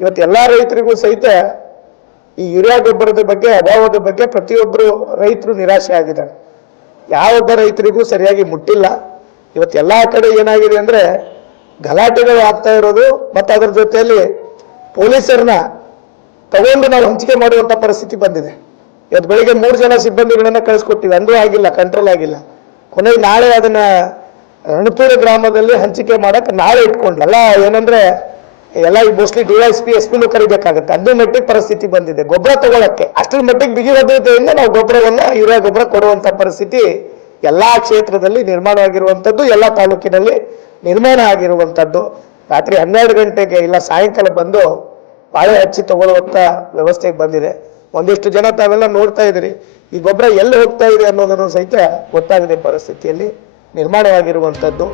ಇವತ್ತು ಎಲ್ಲ ರೈತರಿಗೂ ಸಹಿತ ಈ ಯೂರಿಯಾ ಗೊಬ್ಬರದ ಬಗ್ಗೆ, ಅಭಾವದ ಬಗ್ಗೆ ಪ್ರತಿಯೊಬ್ಬರು ರೈತರು ನಿರಾಶೆ ಆಗಿದ್ದಾರೆ. ಯಾವೊಬ್ಬ ರೈತರಿಗೂ ಸರಿಯಾಗಿ ಮುಟ್ಟಿಲ್ಲ. ಇವತ್ತು ಎಲ್ಲ ಕಡೆ ಏನಾಗಿದೆ ಅಂದ್ರೆ ಗಲಾಟೆಗಳು ಆಗ್ತಾ ಇರೋದು ಮತ್ತು ಅದರ ಜೊತೆಯಲ್ಲಿ ಪೊಲೀಸರನ್ನ ತಗೊಂಡು ನಾವು ಹಂಚಿಕೆ ಮಾಡುವಂತ ಪರಿಸ್ಥಿತಿ ಬಂದಿದೆ. ಇವತ್ತು ಬೆಳಿಗ್ಗೆ ಮೂರು ಜನ ಸಿಬ್ಬಂದಿಗಳನ್ನ ಕಳಿಸ್ಕೊಟ್ಟಿವಿ. ಅಂದ್ರೂ ಆಗಿಲ್ಲ ಕಂಟ್ರೋಲ್ ಆಗಿಲ್ಲ. ಕೊನೆಗೆ ನಾಳೆ ಅದನ್ನ ರಣಪುರ ಗ್ರಾಮದಲ್ಲಿ ಹಂಚಿಕೆ ಮಾಡಕ್ ನಾಳೆ ಇಟ್ಕೊಂಡ್ರಲ್ಲ ಏನಂದ್ರೆ ಎಲ್ಲ ಈ mostly D S P S ಪಿನೂ ಕರಿಬೇಕಾಗುತ್ತೆ. ಅದ್ರ ಮಟ್ಟಿಗೆ ಪರಿಸ್ಥಿತಿ ಬಂದಿದೆ. ಗೊಬ್ಬರ ತಗೊಳಕ್ಕೆ. ಅಷ್ಟರ ಮಟ್ಟಿಗೆ ಬಿಗಿ ಭದ್ರತೆಯಿಂದ ನಾವು ಗೊಬ್ಬರವನ್ನ ಯೂರಿಯಾ ಗೊಬ್ಬರ ಕೊಡುವಂತ ಪರಿಸ್ಥಿತಿ ಎಲ್ಲಾ ಕ್ಷೇತ್ರದಲ್ಲಿ ನಿರ್ಮಾಣವಾಗಿರುವಂಥದ್ದು, ಎಲ್ಲ ತಾಲೂಕಿನಲ್ಲಿ ನಿರ್ಮಾಣ ಆಗಿರುವಂಥದ್ದು. ರಾತ್ರಿ ಹನ್ನೆರಡು ಗಂಟೆಗೆ ಇಲ್ಲ, ಸಾಯಂಕಾಲ ಬಂದು ಬಾಳೆ ಹಚ್ಚಿ ತಗೊಳ್ಳುವಂತ ವ್ಯವಸ್ಥೆಗೆ ಬಂದಿದೆ. ಒಂದಿಷ್ಟು ಜನ ತಾವೆಲ್ಲ ನೋಡ್ತಾ ಇದ್ದೀರಿ. ಈ ಗೊಬ್ಬರ ಎಲ್ಲಿ ಹೋಗ್ತಾ ಇದೆ ಅನ್ನೋದನ್ನು ಸಹಿತ ಗೊತ್ತಾಗಿದೆ ಪರಿಸ್ಥಿತಿಯಲ್ಲಿ ನಿರ್ಮಾಣವಾಗಿರುವಂಥದ್ದು.